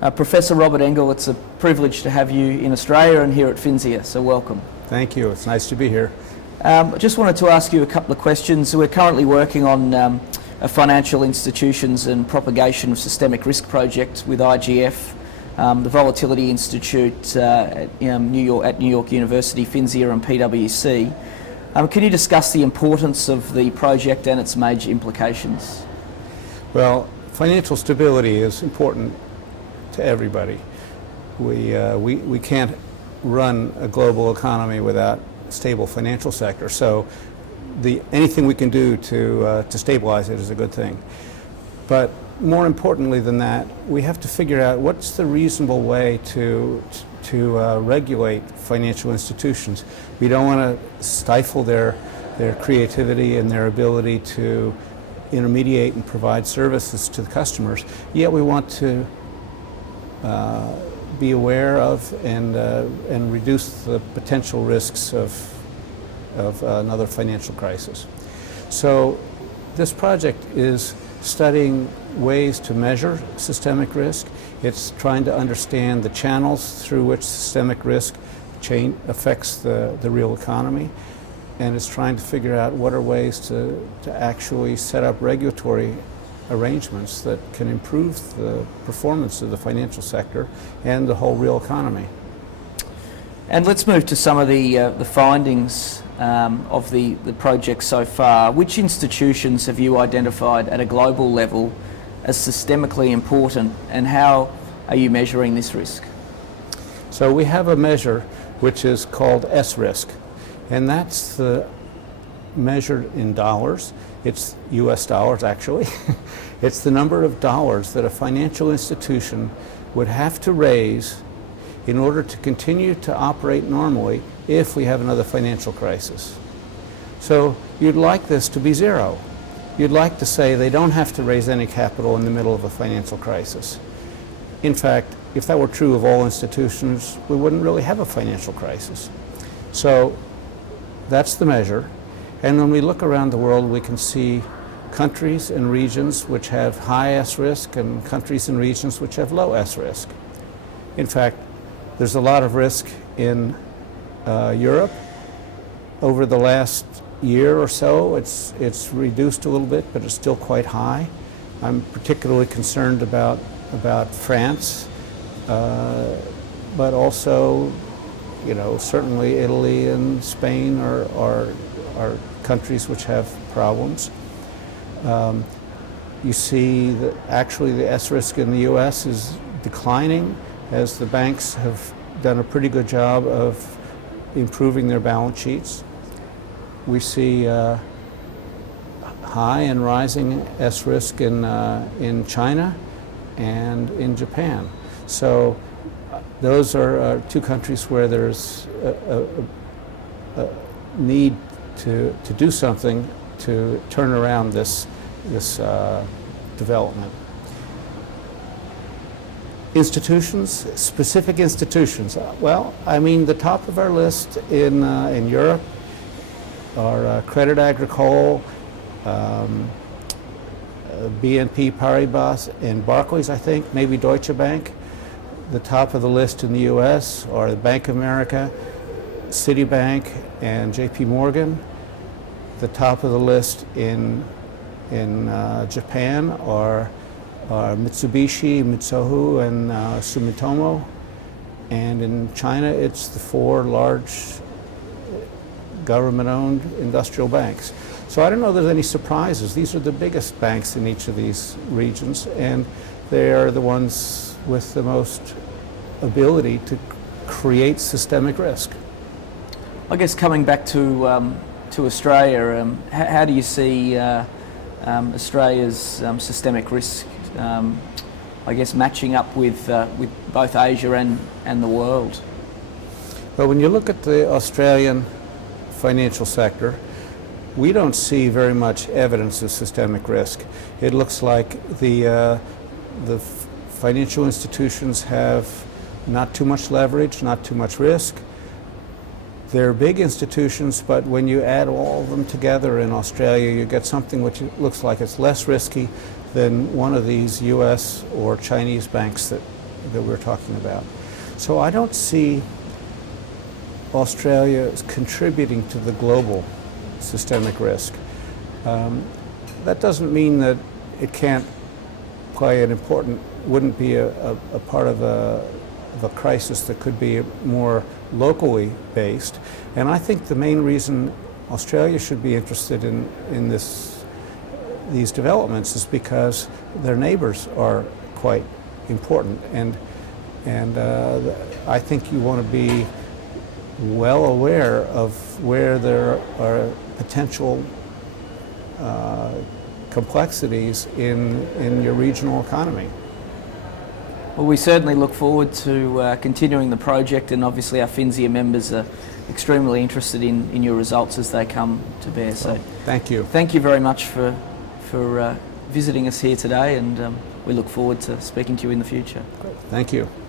Professor Robert Engle, it's a privilege to have you in Australia and here at Finsia, so welcome. Thank you, it's nice to be here. I just wanted to ask you a couple of questions. We're currently working on a financial institutions and propagation of systemic risk project with IGF, the Volatility Institute at New York University, Finsia and PwC. Can you discuss the importance of the project and its major implications? Well, financial stability is important to everybody. We can't run a global economy without a stable financial sector, so anything we can do to stabilize it is a good thing. But more importantly than that, we have to figure out what's the reasonable way to regulate financial institutions. We don't want to stifle their creativity and their ability to intermediate and provide services to the customers, yet we want to be aware of and reduce the potential risks of another financial crisis. So this project is studying ways to measure systemic risk. It's trying to understand the channels through which systemic risk affects the real economy, and it's trying to figure out what are ways to actually set up regulatory arrangements that can improve the performance of the financial sector and the whole real economy. And let's move to some of the findings of the project so far. Which institutions have you identified at a global level as systemically important, and how are you measuring this risk? So we have a measure which is called S-risk, and that's measured in dollars. It's US dollars, actually. It's the number of dollars that a financial institution would have to raise in order to continue to operate normally if we have another financial crisis. So you'd like this to be zero. You'd like to say they don't have to raise any capital in the middle of a financial crisis. In fact, if that were true of all institutions, we wouldn't really have a financial crisis. So that's the measure. And when we look around the world, we can see countries and regions which have high S-risk and countries and regions which have low S-risk. In fact, there's a lot of risk in Europe. Over the last year or so, it's reduced a little bit, but it's still quite high. I'm particularly concerned about France, but also, certainly Italy and Spain are countries which have problems. You see that actually the S-risk in the U.S. is declining as the banks have done a pretty good job of improving their balance sheets. We see high and rising S-risk in China and in Japan. So those are two countries where there's a need to do something to turn around this development. Institutions, specific institutions. Well, I mean, the top of our list in Europe are Crédit Agricole, BNP Paribas, and Barclays, I think, maybe Deutsche Bank. The top of the list in the U.S. are the Bank of America, Citibank, and JP Morgan. The top of the list in Japan are Mitsubishi, Mitsubishi, and Sumitomo. And in China, it's the four large government-owned industrial banks. So I don't know if there's any surprises. These are the biggest banks in each of these regions, and they are the ones with the most ability to create systemic risk. I guess coming back to Australia, how do you see Australia's systemic risk, I guess, matching up with both Asia and the world? Well, when you look at the Australian financial sector, we don't see very much evidence of systemic risk. It looks like the financial institutions have not too much leverage, not too much risk. They're big institutions, but when you add all of them together in Australia, you get something which looks like it's less risky than one of these US or Chinese banks that that we're talking about. So I don't see Australia as contributing to the global systemic risk. That doesn't mean that it can't play an important, wouldn't be a part of a crisis that could be more locally based. And I think the main reason Australia should be interested in these developments is because their neighbors are quite important. And I think you want to be well aware of where there are potential complexities in your regional economy. Well, we certainly look forward to continuing the project, and obviously our Finsia members are extremely interested in your results as they come to bear. So thank you. Thank you very much for visiting us here today, and we look forward to speaking to you in the future. Thank you.